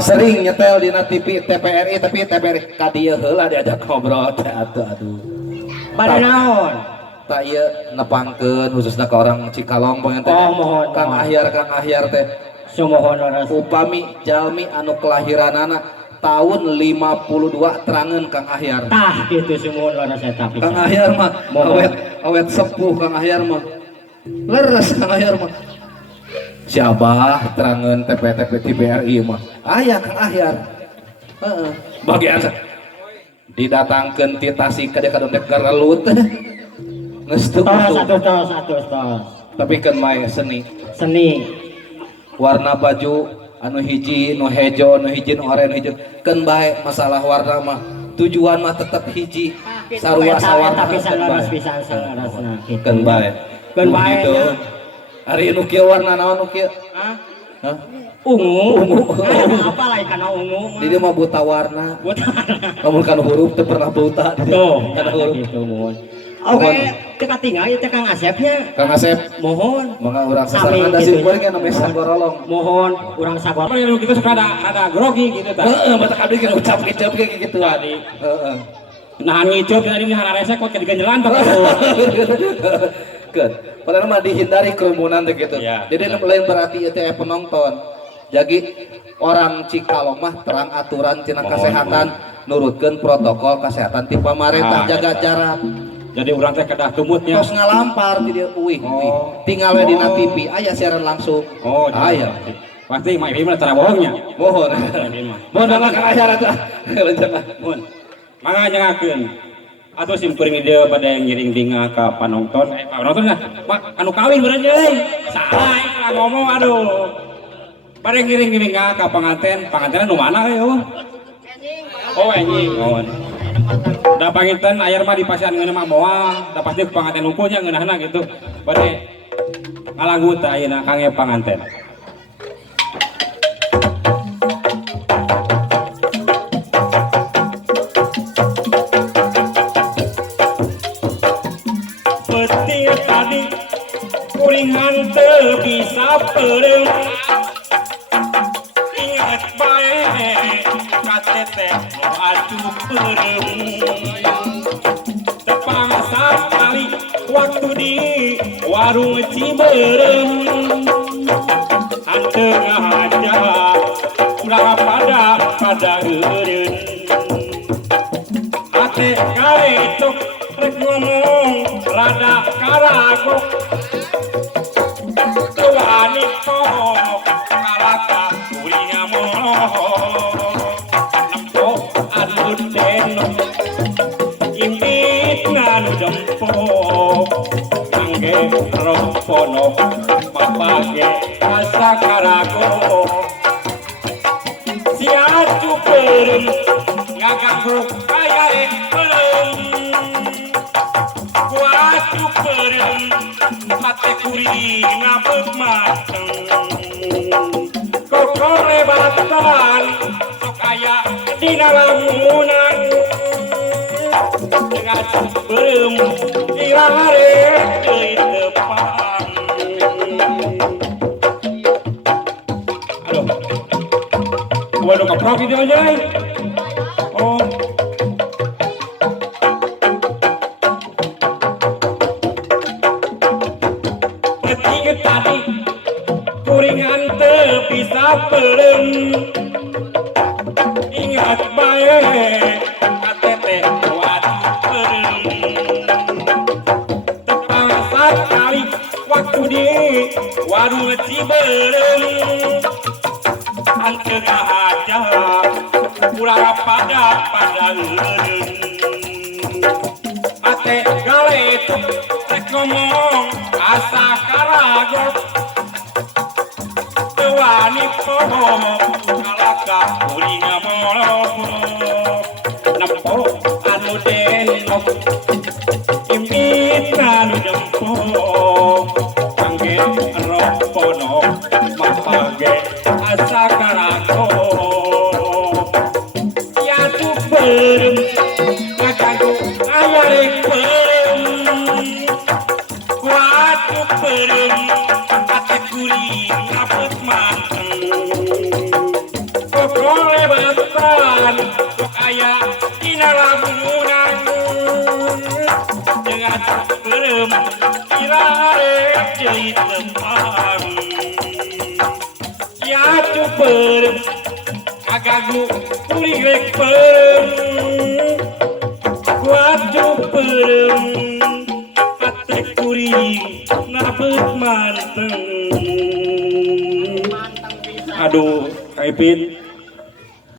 sering nyetel di TV TPRI tapi TPRI kadieu heula diajak ngobrol teh aduh. Pada naon? Tak ieu nepangkeun khususna ka orang Cikalong poe teh. Oh, mohon. Kang Ahyar teh. Sumohon laras. Upami jalmi anu kelahiranana tahun 52 terangan Kang Ahyar. Tah gitu sumohon laras eta pisan. Kang Ahyar mah awet sepuh Kang Ahyar mah. Leres Kang Ahyar mah. Siapa terangan TP TPRI mah. Aya Kang Ahyar. Heeh. Bagian didatangkeun ti Tasik ka kadon teh garelut. Geus teu tos. Tapi kan mae seni. Warna baju anu hiji nu hejo nu hiji nu oranye nu hiji keun bae masalah warna mah tujuan mah tetep hiji sarua sawarna tapi salaras pisan salarasna keun bae nya ari nu kieu warna naon nu kieu hah ungu apa lain kana ungu di dia mah buta warna kamu kan huruf teu pernah buta tuh kana huruf gitu mohon oke kita tinggal ya Kang Asepnya Kang Asep mohon mangga urang sasarangan da sim kuring anu mesa gorolong mohon urang sabar lu gitu suka ada grogi gitu tah heeh batak abdi kan ucap kecap kayak gitu tadi heeh nah ngicup tadi hara rese kok keganjelan tuh kan padahal mah dihindari kerumunan gitu ya, jadi lain berarti itu penonton jadi orang Cikalong mah terang aturan tina kesehatan nurutkeun protokol kesehatan ti pamarentah jaga jarak. Jadi urang teh kedah tumutnya. Tos ngalampar di dieu tinggal we dina TV aya siaran langsung. Oh, aya. Pasti mah ieu mah tara bohongnya. Mohon. Mohon dalam acara teh. Mohon. Mangga nyangakeun. Atuh sim kuring dieu pada ngiring binga ka panonton. Panonton nah, anu kawin bener deui. Salah ngomong aduh. Pada ngiring binga ka panganten nu mana we Oh, anjing. Oh. Da panginten ayar mah di pasian ngeunah mah moal, da pasti panganten hukumnya ngeunahna gitu. Bade ngalagut ayeuna kange panganten. Petir tadi kuringan teu bisa pereum. Ingat bae katete nu atuh pereum. Tepang sakali waktu di warung Ciberem. Anteng aja urang pada eureun. Hate kaletok rek ngomong rada karagok. Tuani tohok kalaka kuringa moh. Nempo anu denok imitna nu dempok. Kangge rompono papage asa karagok. Si acu pereum ngagagrok kaya pereum. Kuacu pereum hate kuringa beuk mateng. Kokore batan sok aya dina lamunan. Ngacu pereum ilare deui tepang. Aduh. Waduh kaprok itu aja. Oh. Ketika tadi kuringan teu bisa pereum. Ingat bae katete wadu pereum. Tepang sakali waktu di warung Ciberem. Anteng aja urang pada eureun. Ate galetuk rek ngomong asa karagok. Teu wani pohok kalaka kuringa molok. Nempo anu denok imitna nu dempok. Kangge rompono mapage asa karagok. Ya tu pereum ngagagu aya rek pereum. Kuatu pereum ate kuring ngapet mateng. Koko boleh bentan sok aya dina lamunan dengan berem irarek jeit lempang ya cuperem agagu kuring rek perem kuat cuperem patek kuring napet manteng aduh Kak Ipin